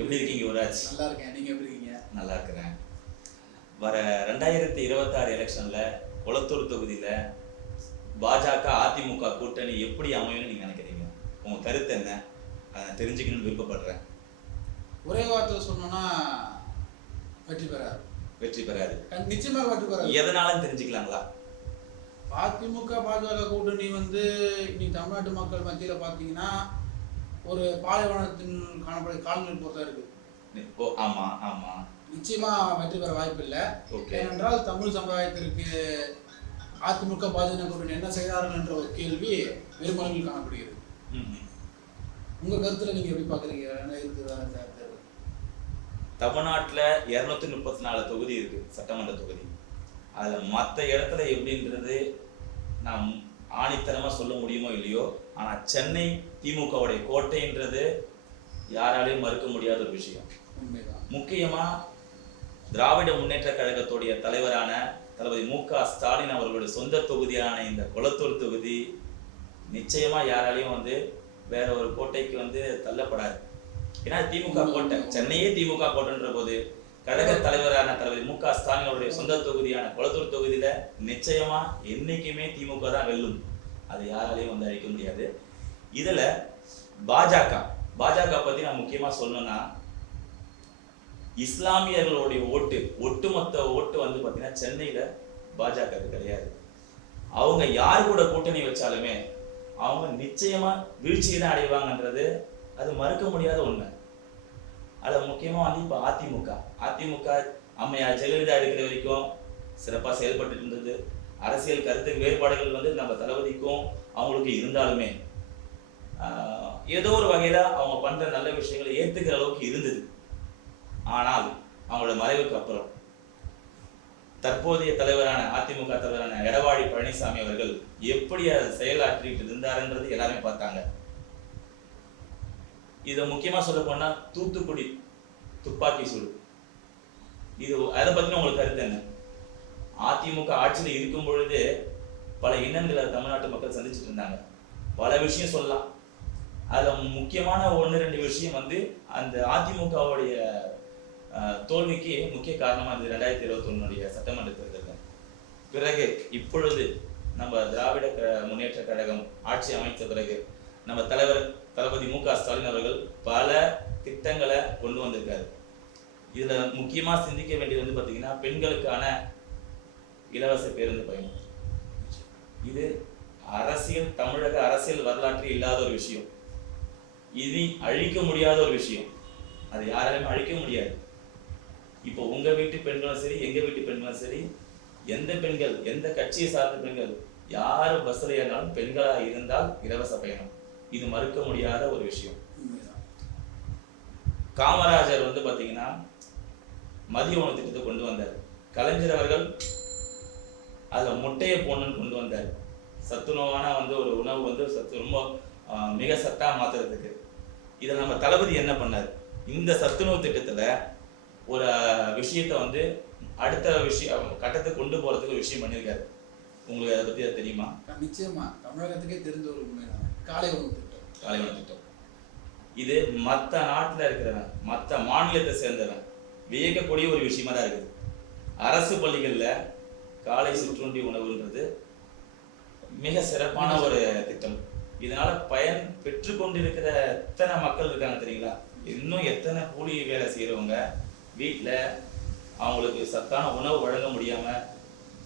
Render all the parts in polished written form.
எப்படி இருக்கீங்க யுவராஜ்? நல்லா இருக்கேன். நீங்க எப்படி இருக்கீங்க? நல்லா இருக்கிறேன். வர 2026 எலெக்ஷன்ல கொளத்தூர் தொகுதியில பாஜக அதிமுக கூட்டணி எப்படி அமையும்னு நீங்க நினைக்கிறீங்க? உங்க கருத்து என்ன? அதை தெரிஞ்சுக்கணும்னு விருப்பப்படுறேன். ஒரே வார்த்தை சொன்னோம்னா வெற்றி பெறாது. வெற்றி பெறாது. நிச்சயமாக வெற்றி பெறாது. எதனாலும் தெரிஞ்சுக்கலாங்களா? அதிமுக பாஜக கூட்டணி இன்னைக்கு தமிழ்நாட்டு மக்கள் மத்தியில பாத்தீங்கன்னா ஒரு பாலைவனத்தின் காணப்படும் காலநிலை பொறுத்தா இருக்கு. ஆமா ஆமா. நிச்சயமா வெற்றி பெற வாய்ப்பு இல்லை. ஓகே. ஏனென்றால் தமிழ் சமுதாயத்திற்கு அதிமுக பாஜக கூட்டணி என்ன செய்தார்கள் என்ற ஒரு கேள்வி வெறுமளவில் காணப்படுகிறது. உங்க கருத்துல நீங்க எப்படி பாக்குறீங்க? தமிழ்நாட்டுல 234 தொகுதி இருக்கு, சட்டமன்ற தொகுதி. அதுல மற்ற இடத்துல எப்படின்றது நான் ஆணித்தனமா சொல்ல முடியுமோ இல்லையோ, ஆனா சென்னை திமுகவுடைய கோட்டைன்றது யாராலையும் மறுக்க முடியாத ஒரு விஷயம். முக்கியமா திராவிட முன்னேற்ற கழகத்துடைய தலைவரான தளபதி மு.க. ஸ்டாலின் அவர்களுடைய சொந்த தொகுதியான இந்த கொளத்தூர் தொகுதி நிச்சயமா யாராலையும் வேற ஒரு கோட்டைக்கு தள்ளப்படாது. ஏன்னா திமுக கோட்டை, சென்னையே திமுக கோட்டைன்ற போது கழக தலைவரான தளபதி மு.க. ஸ்டாலின் அவருடைய சொந்த தொகுதியான கொளத்தூர் தொகுதியில நிச்சயமா என்னைக்குமே திமுக தான் வெல்லும். அது யாராலையும் அழிக்க முடியாது. இதுல பாஜக பத்தி நான் முக்கியமா சொல்லணும்னா, இஸ்லாமியர்களுடைய ஓட்டு, ஒட்டுமொத்த ஓட்டு பாத்தீங்கன்னா சென்னையில பாஜக கிடையாது. அவங்க யார் கூட கூட்டணி வச்சாலுமே அவங்க நிச்சயமா வீழ்ச்சியை தான் அடைவாங்கன்றது அது மறுக்க முடியாத உண்மை. அதுல முக்கியமா இப்ப அதிமுக அம்மையார் ஜெயலலிதா இருக்கிற வரைக்கும் சிறப்பா செயல்பட்டு இருந்தது. அரசியல் கருத்து வேறுபாடுகள் நம்ம தளபதிக்கும் அவங்களுக்கு இருந்தாலுமே ஏதோ ஒரு வகையில அவங்க பண்ற நல்ல விஷயங்களை ஏத்துக்கிற அளவுக்கு இருந்தது. ஆனால் அவங்களோட மறைவுக்கு அப்புறம் தற்போதைய தலைவரான அதிமுக தலைவரான எடப்பாடி பழனிசாமி அவர்கள் எப்படி அதை செயலாற்றிட்டு இருந்தாருன்றது எல்லாருமே பார்த்தாங்க. இதை முக்கியமா சொல்ல போனா தூத்துக்குடி துப்பாக்கி சூடு, இது அதை பத்தின உங்களுக்கு கருத்து என்ன? அதிமுக ஆட்சியில் இருக்கும் பொழுது பல இன்னல்களை தமிழ்நாட்டு மக்கள் சந்திச்சுட்டு இருந்தாங்க. பல விஷயம் சொல்லலாம். அதுல முக்கியமான 1-2 விஷயம் அந்த அதிமுகவுடைய தோல்விக்கு முக்கிய காரணமா இருந்தது 2021 சட்டமன்ற தேர்தல். பிறகு இப்பொழுது நம்ம திராவிட முன்னேற்ற கழகம் ஆட்சி அமைத்த பிறகு நம்ம தலைவர் தளபதி மு.க. ஸ்டாலின் அவர்கள் பல திட்டங்களை கொண்டு வந்திருக்காரு. இதுல முக்கியமா சிந்திக்க வேண்டியது பாத்தீங்கன்னா பெண்களுக்கான இலவச பேருந்து பயணம். இது தமிழக அரசியல் வரலாற்றில் இல்லாத ஒரு விஷயம். இது அழிக்க முடியாத ஒரு விஷயம். அது யாராலுமே அழிக்க முடியாது. இப்போ உங்க வீட்டு பெண்களும் சரி, எங்க வீட்டு பெண்களும் சரி, எந்த பெண்கள், எந்த கட்சியை சார்ந்த பெண்கள் யாரு பஸ்ல ஏறினாலும் பெண்களா இருந்தால் இலவச பயணம். இது மறுக்க முடியாத ஒரு விஷயம். காமராஜர் பாத்தீங்கன்னா மதிய உணவு திட்டத்தை கொண்டு வந்தார். கலைஞர் அவர்கள் அதுல முட்டையை போடணும்னு கொண்டு வந்தார். சத்துணவான ஒரு உணவு ரொம்ப மிக சத்தா மாத்துறதுக்கு. இதை நம்ம தளபதி என்ன பண்ணார்? இந்த சத்துணவு திட்டத்துல ஒரு விஷயத்த அடுத்த விஷயம் கட்டத்துக்கு கொண்டு போறதுக்கு ஒரு விஷயம் பண்ணியிருக்காரு. உங்களுக்கு அதை பத்தி தெரியுமா? நிச்சயமா தமிழகத்துக்கே தெரிஞ்ச ஒரு உண்மைதான் காலை உணவு திட்டம். இது மற்ற நாட்டுல இருக்கிறவன், மற்ற மாநிலத்தை சேர்ந்தவன் வியக்கக்கூடிய ஒரு விஷயமா தான் இருக்குது. அரசு பள்ளிகள்ல காலை சிற்றுண்டி உணவுன்றது மிக சிறப்பான ஒரு திட்டம். இதனால பயன் பெற்று கொண்டிருக்கிற எத்தனை மக்கள் இருக்காங்க தெரியுங்களா? இன்னும் எத்தனை கூலி வேலை செய்யறவங்க வீட்டுல அவங்களுக்கு சத்தான உணவு வழங்க முடியாம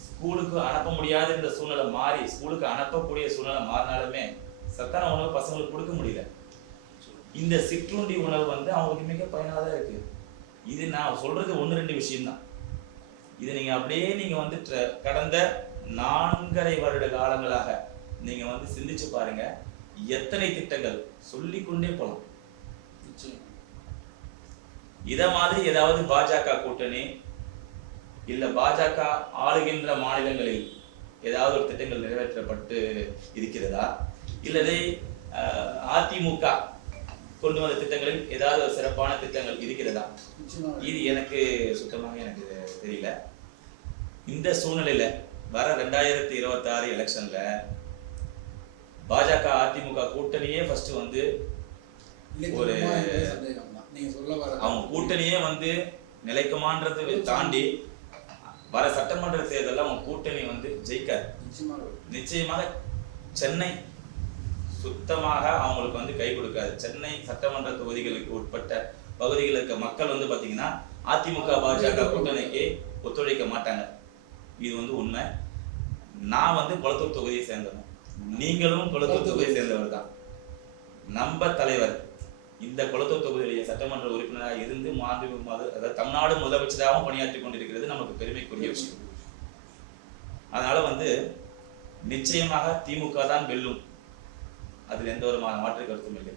ஸ்கூலுக்கு அனுப்ப முடியாத இந்த சூழ்நிலை மாறி ஸ்கூலுக்கு அனுப்பக்கூடிய சூழ்நிலை மாறினாலுமே சத்தான உணவு பசங்களுக்கு கொடுக்க முடியல. இந்த சிற்றுண்டி உணவு அவங்களுக்கு மிக பயனானதா இருக்கு. இது நான் சொல்றது 1-2 விஷயம்தான். இது நீங்க அப்படியே நீங்க கடந்த 4.5 வருட காலங்களாக நீங்க சிந்திச்சு பாருங்க. எத்தனை திட்டங்கள் சொல்லிக்கொண்டே போலாம். இத மாதிரி ஏதாவது பாஜக கூட்டணி இல்ல பாஜக ஆளுகின்ற மாநிலங்களில் ஏதாவது ஒரு திட்டங்கள் நிறைவேற்றப்பட்டு இருக்கிறதா? இல்லது அதிமுக கொண்டு வந்த திட்டங்களில் ஏதாவது ஒரு சிறப்பான திட்டங்கள் இருக்கிறதா? இது எனக்கு சுத்தமாக எனக்கு தெரியல. இந்த சூழ்நிலையில வர 2026 எலெக்ஷன்ல பாஜக அதிமுக கூட்டணியே ஃபர்ஸ்ட் ஒரு நீங்க சொல்ல வர கூட்டணியே வந்து நிலைக்குமான்றதை தாண்டி வர சட்டமன்ற தேர்தலில் அவங்க கூட்டணி வந்து ஜெயிக்காது. நிச்சயமாக சென்னை சுத்தமாக அவங்களுக்கு வந்து கை கொடுக்காது. சென்னை சட்டமன்ற தொகுதிகளுக்கு உட்பட்ட பகுதிகளில் இருக்க மக்கள் வந்து பாத்தீங்கன்னா அதிமுக பாஜக கூட்டணிக்கு ஒத்துழைக்க மாட்டாங்க. இது வந்து உண்மை. நான் வந்து குளத்தூர் தொகுதியை சேர்ந்தவன், நீங்களும் குளத்தூர் தொகுதியை சேர்ந்தவர் தான். நம்ம தலைவர் இந்த குளத்தூர் தொகுதியுடைய சட்டமன்ற உறுப்பினராக இருந்து அதாவது தமிழ்நாடு முதலமைச்சராகவும் பணியாற்றி கொண்டிருக்கிறது நமக்கு பெருமைக்குரிய விஷயம். அதனால வந்து நிச்சயமாக திமுக தான் வெல்லும், அதில் எந்த ஒரு மாற்று கருத்தும் இல்லை.